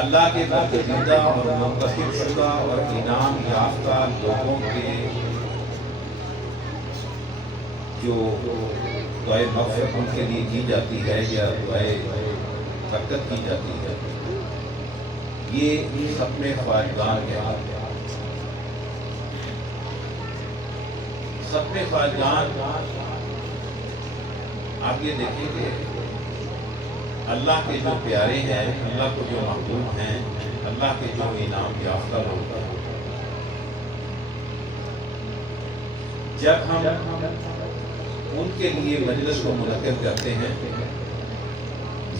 اللہ کے برگزیدہ اور منتخب شدہ اور انعام یافتہ لوگوں کے جو دعائے مغفرت ان کے لیے کی جاتی ہے یا دعائے برکت کی جاتی ہے، یہ ختم خواجگان ہے۔ ختم خواجگان آپ یہ دیکھیں کہ اللہ کے جو پیارے ہیں، اللہ کو جو محبوب ہیں، اللہ کے جو انعام یافتہ لوگ ہیں، جب ہم ان کے لیے مجلس کو منعقد کرتے ہیں،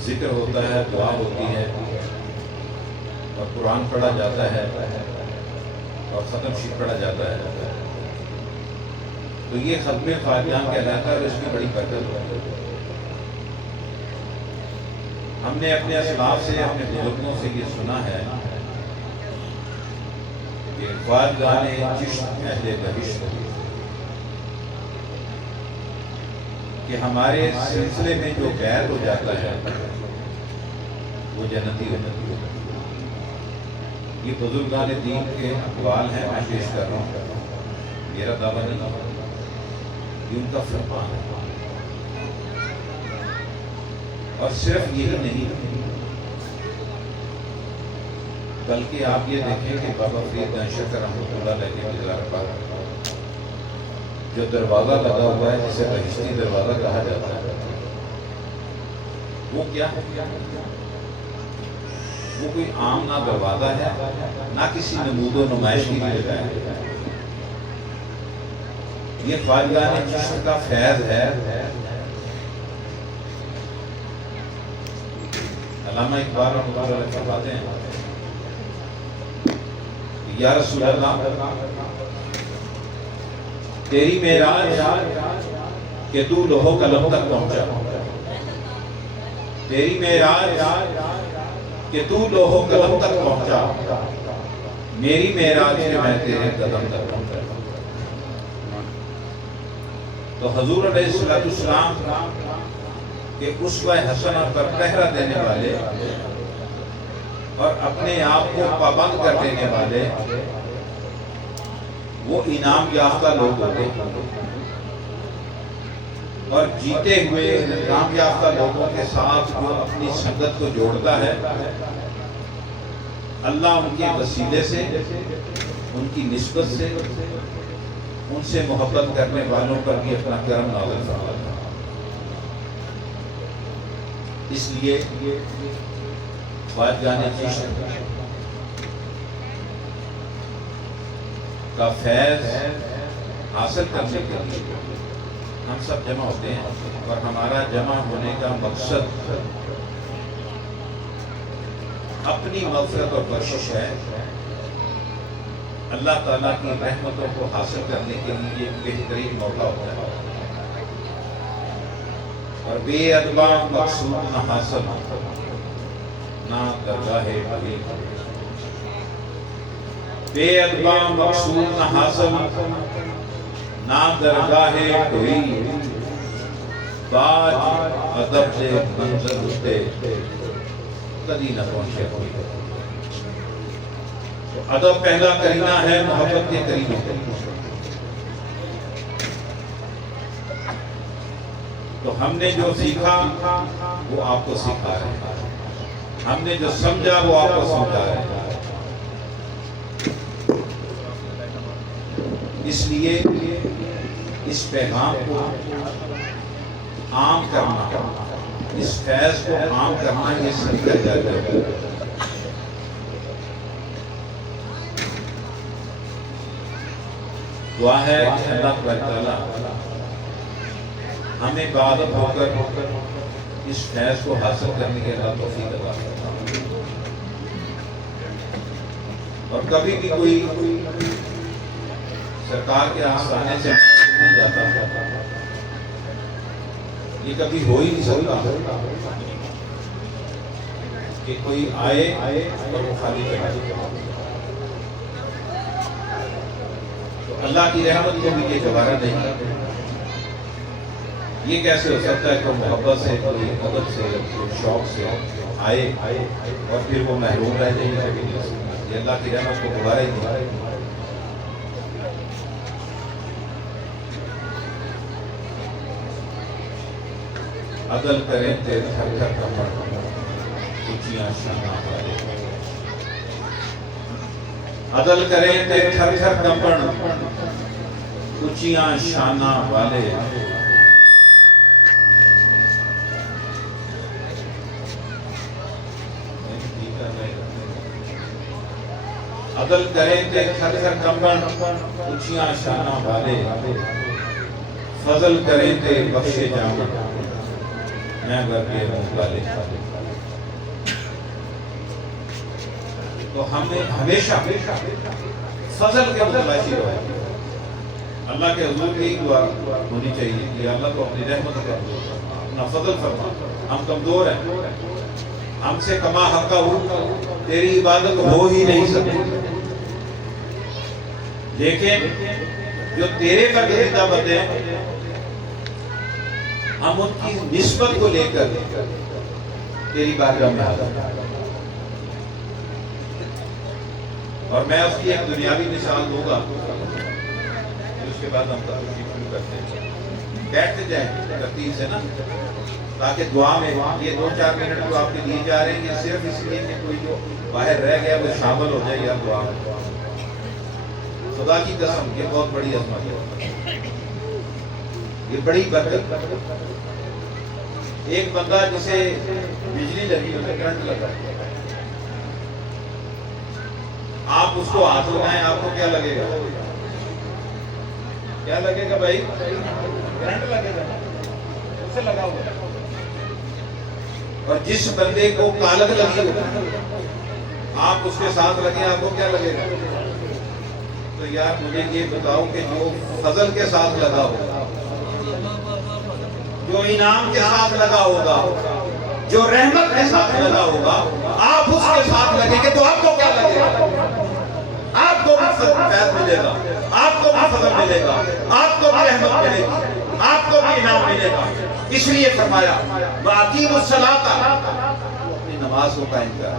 ذکر ہوتا ہے، دعا ہوتی ہے اور قرآن پڑھا جاتا ہے اور ختم شریف پڑھا جاتا ہے، تو یہ ختم خواجگان کہلاتا ہے اور اس کی بڑی برکت ہوتی ہے۔ ہم نے اپنے اسلاف سے، اپنے بزرگوں سے یہ سنا ہے کہ خواجگان چشت اہل بہشت، کہ ہمارے سلسلے میں جو بیعت ہو جاتا ہے وہ جنتی ہوتا ہے۔ یہ بزرگان دین کے اقوال ہیں، میں پیش کر رہا ہوں، میرا دعویٰ نہیں، یہ ان کا فرمان ہے۔ اور صرف یہی نہیں، بلکہ آپ یہ دیکھیں کہ بابا فرید گنج شکر رحمۃ اللہ علیہ کے مزار پر جو دروازہ لگا ہوا ہے، جسے بہشتی دروازہ کہا جاتا ہے، وہ کیا ہے؟ وہ کوئی عام نہ دروازہ ہے، نہ کسی نمود و نمائش کی جگہ ہے، یہ خواجگان چشت کا فیض ہے۔ علامہ اقبال رحمۃ اللہ علیہ فرماتے ہیں، یا رسول اللہ تیری معراج کہ تو لوح و قلم تک پہنچا، تیری معراج کہ تو لوح و قلم تک پہنچا، میری معراج کہ میں تیرے قدم تک پہنچا۔ تو حضور علیہ السلام کہ اسوہ حسنہ پر پہرا دینے والے اور اپنے آپ کو پابند کر دینے والے وہ انعام یافتہ لوگ ہوتے ہیں، اور جیتے ہوئے انعام یافتہ لوگوں کے ساتھ جو اپنی سنگت کو جوڑتا ہے، اللہ ان کے وسیلے سے، ان کی نسبت سے، ان سے محبت کرنے والوں پر بھی اپنا کرم نازل فرماتا ہے۔ اس لیے خواجگان چشت کا فیض حاصل کرنے کے لیے ہم سب جمع ہوتے ہیں، اور ہمارا جمع ہونے کا مقصد اپنی مغفرت اور بخشش ہے۔ اللہ تعالیٰ کی رحمتوں کو حاصل کرنے کے لیے یہ بہترین موقع ہوتا ہے، اور بے ادبا مقصود نہ حاصل نہ درگاہ بھلی، بے ادبا مقصود نہ حاصل نہ درگاہ کوئی، باج ادب دے منظر ہوتے کدی نہ پہنچے کوئی۔ تو ادب پہلا کرینہ ہے محبت کے کرینوں کو۔ تو ہم نے جو سیکھا وہ آپ کو سکھا رہے ہیں، ہم نے جو سمجھا وہ آپ کو سمجھا رہے ہیں۔ اس لیے اس پیغام کو عام کرنا، اس فیض کو عام کرنا، یہ صدقہ جاریہ ہے۔ دعا ہے کہ اللہ تعالیٰ ہمیں بعادت ہو کر اس فیض کو حاصل کرنے کے اللہ توفیق عطا فرمائے۔ اور کبھی بھی کوئی سرکار کے آستانے سے نہیں جاتا، یہ کبھی ہو ہی نہیں سکتا کہ کوئی آئے اور وہ خالی چلا جائے۔ تو اللہ کی رحمت کو بھی یہ گوارا نہیں۔ یہ کیسے ہو سکتا ہے کہ محبت سے، کوئی ادب سے، کوئی شوق سے آئے اور پھر وہ محروم رہ جائیں گے، یہ اللہ کی رحمت کو گوارا ہی نہیں۔ عدل کریں تے تھر تھر کمر، اونچیاں شاناں والے۔ عدل کریں تے تھر تھر کمر، اونچیاں شاناں والے۔ عدل کریں تے تھر تھر کمر، اونچیاں شاناں والے۔ فضل کریں تے بخشے جاؤں، میں گر کے منہ والے۔ تو ہمیں ہمیشہ فضل کے متلاشی رہے، اللہ کے حضور کی دعا ہونی چاہیے کہ اللہ کو اپنی رحمت کا اپنا فضل فرما۔ ہم کمزور ہیں، ہم سے کما حقہ تیری عبادت ہو ہی نہیں سکتی، لیکن جو تیرے پر زندہ بندے ہیں ہم ان کی نسبت کو لے کر تیری بارگاہ میں حاضر ہیں۔ اور میں اس کی ایک دنیاوی مثال دوں گا، اس کے بعد ہم تفصیل شروع کرتے ہیں۔ بیٹھتے جائیں ترتیب سے نا، تاکہ دعا میں یہ 2-4 منٹ جو آپ کے دیے جا رہے ہیں یہ صرف اس لیے کہ کوئی جو باہر رہ گیا وہ شامل ہو جائے یا دعا میں۔ خدا کی قسم یہ بہت بڑی عظمت ہے، یہ بڑی برکت۔ ایک بندہ جسے بجلی لگی ہوتا ہے، کرنٹ لگا، آپ اس کو ہاتھ لگائیں آپ کو کیا لگے گا؟ کیا لگے گا بھائی؟ کرنٹ لگے گا، اس سے لگا ہوا۔ اور جس بندے کو کالک لگی ہو آپ اس کے ساتھ لگے آپ کو کیا لگے گا؟ تو یار مجھے یہ بتاؤ کہ جو فضل کے ساتھ لگا ہوگا، جو انعام کے ساتھ لگا ہوگا، جو رحمت کے ساتھ لگا ہوگا، آپ اس کے ساتھ لگیں گے تو آپ کو کیا لگے گا؟ آپ کو بھی فیض ملے گا، آپ کو بھی فضل ملے گا، آپ کو بھی رحمت ملے گی، آپ کو بھی انعام ملے گا۔ اس لیے فرمایا وَأَقِیمُوا الصَّلَاةَ، اپنی نماز کو قائم کر۔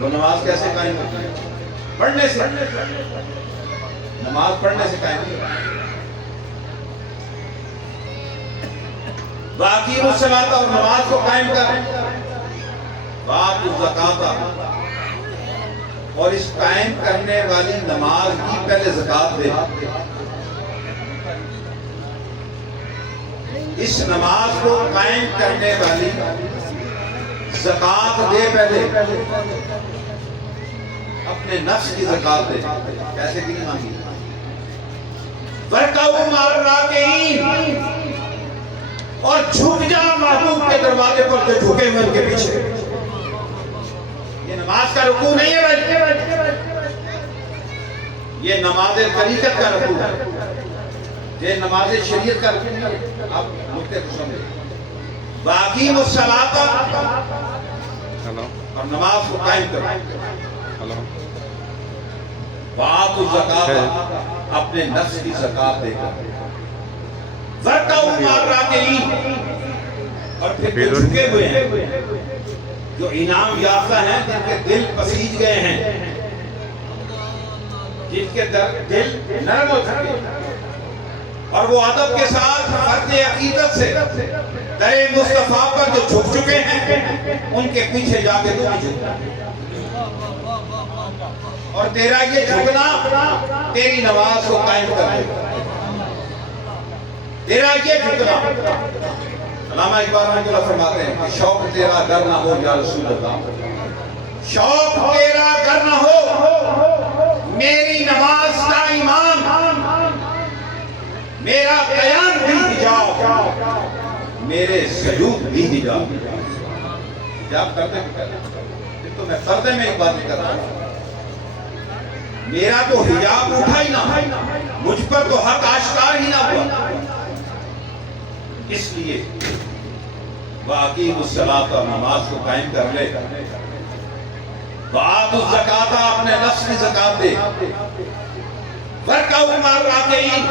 وہ نماز کیسے قائم کرتے ہیں؟ پڑھنے سے، نماز پڑھنے سے قائم کرتے ہیں۔ وَأَقِیمُوا الصَّلَاةَ، اور نماز کو قائم کر۔ وَآتُوا الزَّکَاةَ، اور اس قائم کرنے والی نماز کی پہلے زکات دے۔ اس نماز کو قائم کرنے والی زکات دے، پہلے اپنے نفس کی زکات دے۔ پیسے کی نہیں مانگی۔ وَارْكَعُوا مَعَ الرَّاكِعِينَ، اور جھک جا محبوب کے دروازے پر جو جھکے ہوئے ان کے پیچھے۔ یہ نماز کا رکوع نہیں ہے بھائی، یہ نماز طریقت کا رکوع ہے، یہ نماز شریعت کا رکوع ہے۔ آپ نکتے کو سمجھیں۔ وَأَقِیمُوا الصَّلَاةَ، اور نماز کو قائم کرو۔ وَآتُوا الزَّکَاةَ، اپنے نفس کی زکات دے کر۔ وَارْكَعُوا مَعَ الرَّاكِعِينَ، اور پھر جو جھکے ہوئے ہیں، جو انعام یافتہ ہیں، جن کے دل پسیج گئے ہیں، جن کے دل نرم ہو چکے، اور وہ ادب کے ساتھ فرد عقیدت سے در مصطفیٰ پر جو جھک چکے ہیں، ان کے پیچھے جا کے تو بھی جھکنا۔ اور تیرا یہ جھکنا تیری نماز کو قائم کر دے گا۔ تیرا یہ جھکنا، علامہ اقبال رحمۃ اللہ فرماتے ہیں کہ شوق تیرا گر نہ ہو یا رسول اللہ، شوق تیرا گر نہ ہو میری نماز کا ایمان، میرا قیام بھی حجاب، میرے سجود بھی حجاب۔ حجاب کرتے تو میں پردے میں ایک بات کر رہا ہوں، میرا تو حجاب اٹھا ہی نہ، مجھ پر تو حق آشکار ہی نہ ہوا۔ اس لیے وَأَقِیمُوا الصَّلَاةَ، نماز کو قائم کر لے۔ وَآتُوا الزَّکَاةَ، اپنے نفس کی زکات دے۔ وَارْكَعُوا مَعَ الرَّاكِعِينَ،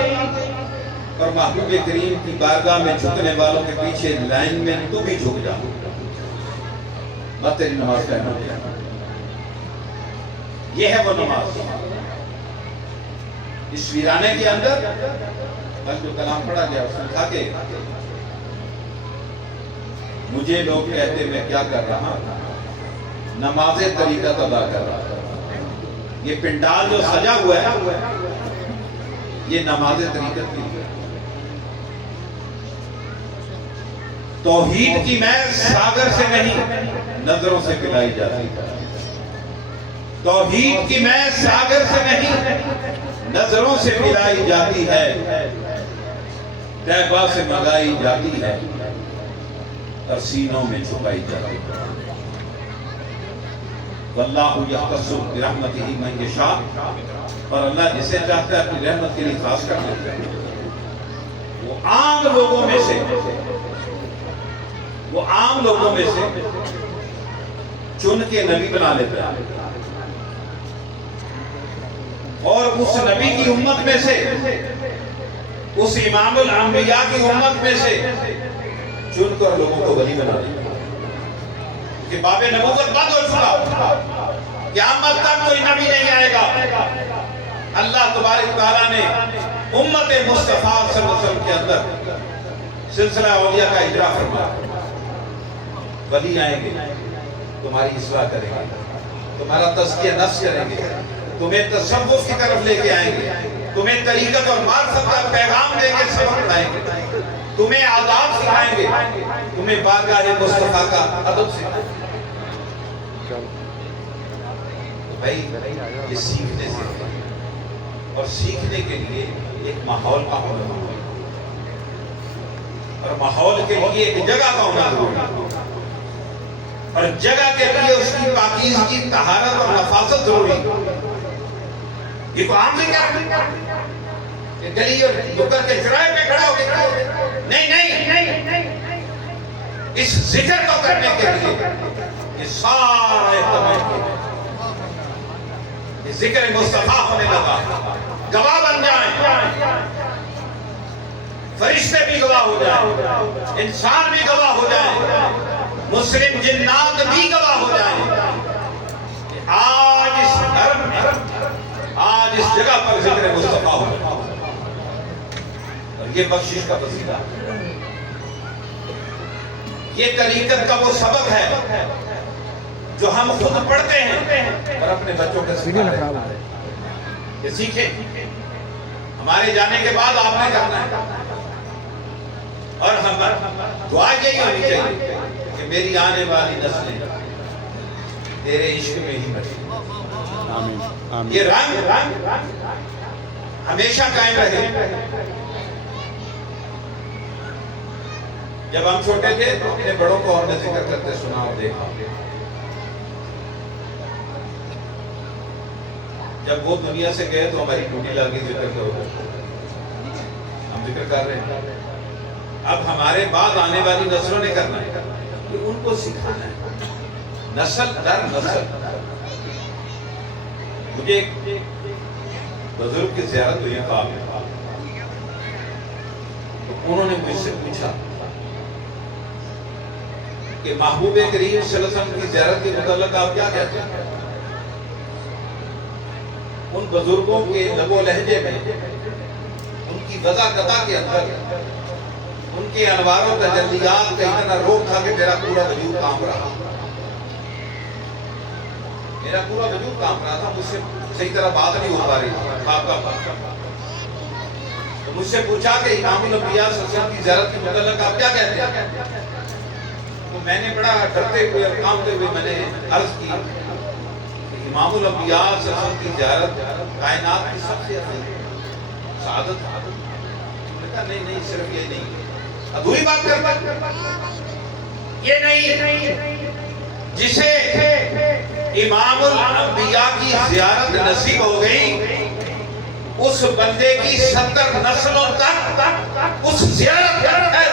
اور محبوب کریم کی بارگاہ میں جھکنے والوں کے پیچھے لائن میں تو بھی جھک جا۔ بس تیری نماز کا امام ہے۔ یہ ہے وہ نماز۔ اس ویرانے کے اندر کل جو کلام پڑھا گیا اس نے کہا کہ مجھے لوگ کہتے میں کیا کر رہا، نماز طریقت ادا کر رہا۔ یہ پنڈال جو سجا ہوا ہے یہ نماز طریقت کی ہے۔ توحید کی میں ساگر سے نہیں نظروں سے پلائی جاتی، توحید کی میں ساگر سے نہیں نظروں سے پلائی جاتی ہے، طیبہ سے منگائی جاتی ہے اور سینوں میں چھپائی جاتی ہے۔ واللہ یختص برحمتہ من یشاء، اور اللہ جسے چاہتا ہے اپنی رحمت کے لیے خاص کر لیتا ہے۔ وہ عام لوگوں میں سے چن کے نبی بنا لیتا ہے، اور اس نبی کی امت میں سے، اس امام الانبیاء کی امت میں سے چن کر لوگوں کو ولی بنا دیتا ہے۔ کہ باب نبوت بند ہو چکا، قیامت تک کوئی نبی نہیں آئے گا۔ اللہ تبارک تعالیٰ نے امت مصطفیٰ صلی اللہ علیہ وسلم کے اندر سلسلہ اولیاء کا اجرا فرمایا۔ ولی آئیں گے، تمہاری اصلاح کریں گے، تمہارا تزکیہ نفس کریں گے، تمہیں تصوف کی طرف لے کے آئیں گے، تمہیں طریقت اور معرفت کا پیغام دے کے سبق پڑھائیں گے، تمہیں آداب سکھائیں گے، تمہیں بارگاہ مصطفیٰ کا ادب سکھائیں گے۔ بھائی یہ سیکھنے سے، اور سیکھنے کے لیے ایک ماحول کا ہونا ضروری ہے، اور ماحول کے لیے ایک جگہ کا ہونا ضروری ہے، اور جگہ کے لیے اس کی پاکیزگی، طہارت اور نفاست ضروری ہے۔ یہ تو عام ذکر کہ گلی اور دکر کے چرائے پہ کھڑا ہو کے نہیں، اس ذکر کو کرنے کے لیے یہ سارا اہتمام کیا، یہ ذکر مصطفیٰ ہونے لگا، گواہ بن جائیں، فرشتے بھی گواہ ہو جائیں، انسان بھی گواہ ہو جائیں، مسلم جنات بھی گواہ ہو جائیں کہ آج اس دھرم میں، آج اس جگہ پر ذکر مصطفیٰ ہو رہا ہے، اور یہ بخشش کا وسیلہ، یہ طریقت کا وہ سبق ہے جو ہم خود پڑھتے ہیں اور اپنے بچوں کے سکھاتے ہیں کہ سیکھیں۔ ہمارے جانے کے بعد آپ نے کرنا ہے، اور ہم دعا یہی ہونی چاہیے کہ میری آنے والی نسلیں تیرے عشق میں ہی بچیں، یہ رنگ ہمیشہ قائم رہے۔ جب ہم چھوٹے تھے تو اپنے بڑوں کو ہم نے ذکر کرتے سنا اور دیکھا، جب وہ دنیا سے گئے تو ہماری ڈیوٹی لگی ذکر کرو، ہم ذکر کر رہے ہیں۔ اب ہمارے بعد آنے والی نسلوں نے کرنا ہے کہ ان کو سکھانا ہے، نسل در نسل۔ مجھے ایک بزرگ کی زیارت ہوئی خواب میں، تو انہوں نے مجھ سے پوچھا کہ محبوب کریم صلی اللہ علیہ وسلم کی زیارت کے متعلق آپ کیا کہتے ہیں؟ ان بزرگوں کے لب و لہجے میں، ان کی وضع قضا کے اندر، ان کے انوار و تجلیات کا اتنا روک تھا کہ میرا پورا وجود کام رہا، میرا پورا وجود کام رہا تھا، مجھ سے صحیح طرح بات نہیں ہو پا رہی تھی، خواب کا تو مجھ سے پوچھا کہ امام الانبیاء صلی اللہ علیہ وسلم کی زیارت کے متعلق آپ کیا کہتے ہیں؟ تو میں نے بڑا ڈرتے ہوئے اور کانپتے ہوئے میں نے عرض کی کہ امام الانبیاء صلی اللہ علیہ وسلم کی زیارت کائنات کی سب سے سعادت ہے۔ انہوں نے کہا نہیں صرف یہ نہیں، ادھوری بات کرتا، یہ نہیں، جسے امام الانبیاء کی زیارت نصیب ہو گئی اس بندے کی 70 نسلوں تک اس زیارت کا خیر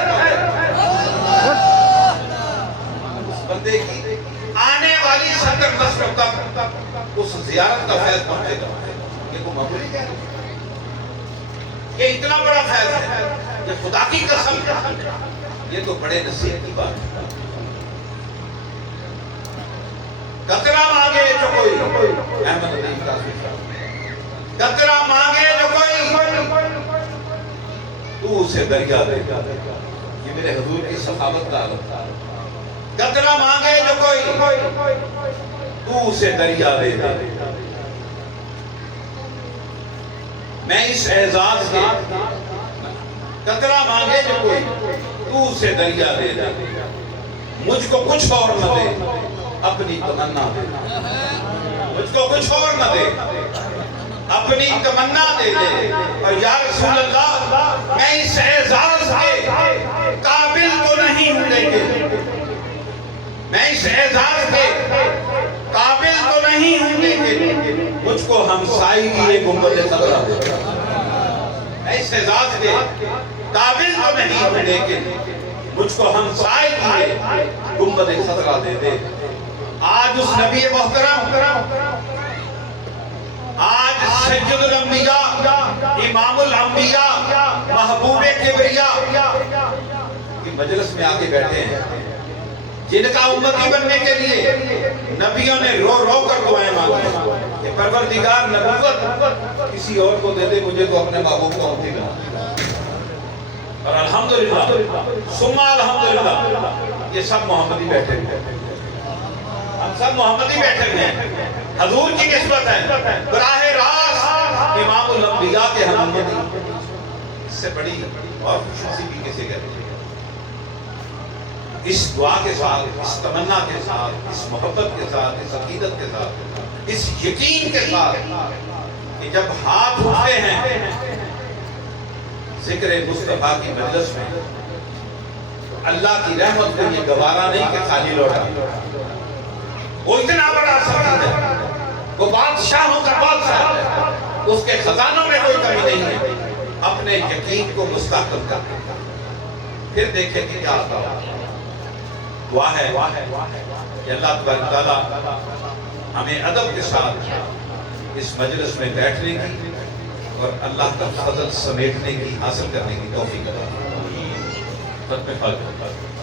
اس بندے کی آنے والی 70 نسلوں تک اس زیارت کا فیض پہنچے گا۔ یہ کو معمولی کہہ رہے یہ اتنا بڑا فیض ہے، یہ خدا کی قسم ہے، یہ تو بڑے نصیب کی بات ہے۔ سے دریا دے دے۔ یہ میرے حضور کی سخاوت کا عالم تھا۔ قطرہ مانگے جو کوئی تو سے دریا دے دے۔ میں اس اعزاز کے قطرہ مانگے جو کوئی تو سے دریا دے دے۔ مجھ کو کچھ اور نہ دے اپنی تمنا دے دے۔ مجھ کو کچھ اور نہ دے اپنی تمنا دے دے۔ اور یا رسول اللہ میں اس اعزاز کے قابل تو نہیں ہوں لیکن میں اس اعزاز کے قابل تو نہیں ہوں لیکن مجھ کو ہمسائی کی یہ گنبد خضرا دے دے۔ میں اس اعزاز کے قابل تو نہیں ہوں لیکن مجھ کو ہمسائی کی یہ گنبد خضرا دے دے۔ آج اس نبی محترم، آج سید الانبیاء، امام الانبیاء، محبوب کبریاء کی مجلس میں آگے بیٹھے ہیں، جن کا امتی بننے کے لیے نبیوں نے رو رو کر دعائیں مانگی کہ پروردگار نبوت کسی اور کو دے دے، مجھے تو اپنے محبوب کو امتی بنا۔ اور الحمدللہ ثم الحمدللہ یہ سب محمدی بیٹھے ہیں، ہم سب محمدی بیٹھے ہیں، حضور کی نسبت ہے، براہ راست امام الانبیاء کے ہم امتی۔ اس سے بڑی اور خوشی بھی کیسے کہتے ہیں؟ اس دعا کے ساتھ، اس تمنا کے ساتھ، اس محبت کے ساتھ، اس عقیدت کے ساتھ، اس یقین کے ساتھ کہ جب ہاتھ اٹھتے ہیں ذکر مصطفیٰ کی مجلس میں تو اللہ کی رحمت کو یہ گوارا نہیں کہ خالی لوٹا۔ وہ اتنا بڑا سبب ہے، وہ بادشاہوں کا بادشاہ ہے، اس کے خزانوں میں کوئی کمی نہیں ہے۔ اپنے یقین کو مستحکم کرتے پھر دیکھیں کہ کیا آتا ہے۔ دعا ہے کہ اللہ تبارک تعالیٰ ہمیں ادب کے ساتھ اس مجلس میں بیٹھنے کی اور اللہ کا فضل سمیٹنے کی، حاصل کرنے کی توفیق عطا فرمائے۔